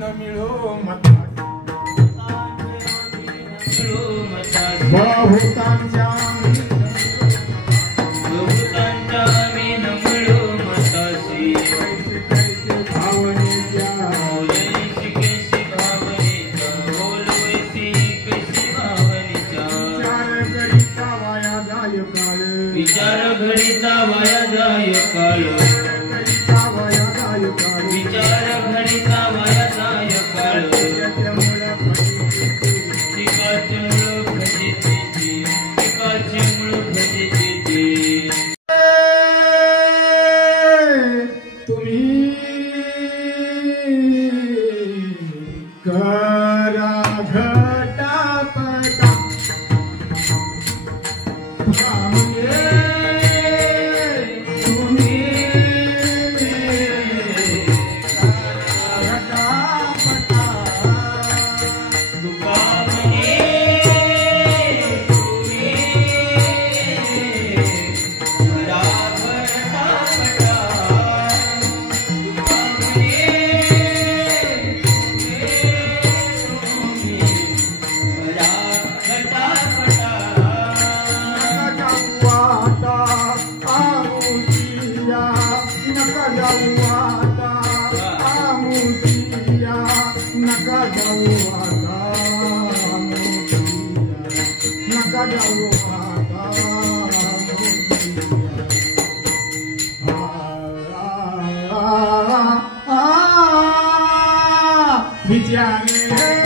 न मिळो मता बहुतांच्या मी न मिळो मतासी भावनेच्या बोलैसी कैसी भावनेच्या बोलवैसी कैसी भावनेच्या विचार करिता वाया जाय काळ विचार घडीचा वाया जाय काळ पिकाचे मूळ खजितेची पिकाचे मूळ खजितेची तुम्ही करा घटापटा विचार